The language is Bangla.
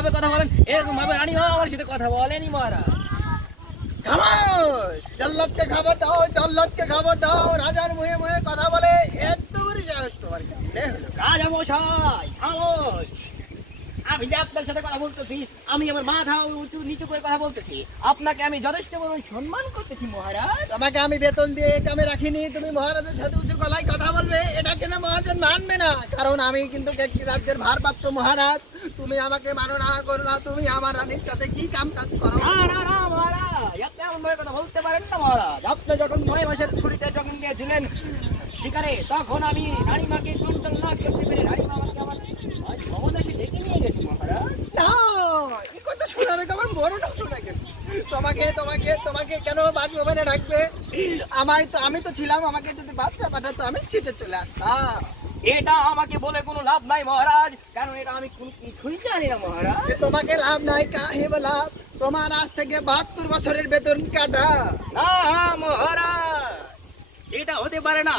ভাবে কথা বলেন, এরকম ভাবে রানী মা আমার সাথে কথা বলেনি মহারাজ। খামোশ! জল্লাদকে খবর দাও, জল্লাদকে খবর দাও, রাজার মুখে মুখে কথা বলে এত বড় সাহস তোমার কেমনে হলো? রাজা মশাই খামোশ, আমি যে আপনার সাথে কথা বলতেছি, আমি আমার মাথা উঁচু নিচু করে কথা বলতেছি, আপনাকে আমি যথেষ্ট পরিমাণ সম্মান করতেছি মহারাজ। তোমাকে আমি বেতন দিয়ে এই কামে রাখিনি, তুমি মহারাজের সাথে উঁচু গলায় কথা বলবে, এটা কেন মহাজন মানবে না? কারণ আমি কিন্তু একটি রাজ্যের ভারপ্রাপ্ত মহারাজ, তুমি আমাকে মানো না করো না, তুমি আমার রানীর সাথে কি কাম কাজ করো? না না না মহারাজ, আপনি এমন ভাবে কথা বলতে পারেন না মহারাজ। আপনি যখন 9 মাসের ছুটিতে যখন গিয়েছিলেন শিকারে, তখন আমি রানীমাকে কন্ট্রোল না করতে পেরে রানীমা আমাকে আমার ক্ষমতাসী ডেকে নিয়ে গেছে মহারাজ। না, এই কথা শোনার আগে আমার মরণ হলো না কেন? তোমাকে তোমাকে তোমাকে কেন বাগবানে রাখবে? আমি তো ছিলাম, আমাকে যদি বাচ্চা পাঠাতো আমি ছিটে চলে আসতাম। এটা আমাকে বলে কোনো লাভ নাই মহারাজ, কারণ এটা আমি কোনো কিছুই জানি না মহারাজ। তোমাকে লাভ নাই, কাহে লাভ? তোমার আজ থেকে 72 বছরের বেতন কাটা। না মহারাজ, এটা হতে পারে না,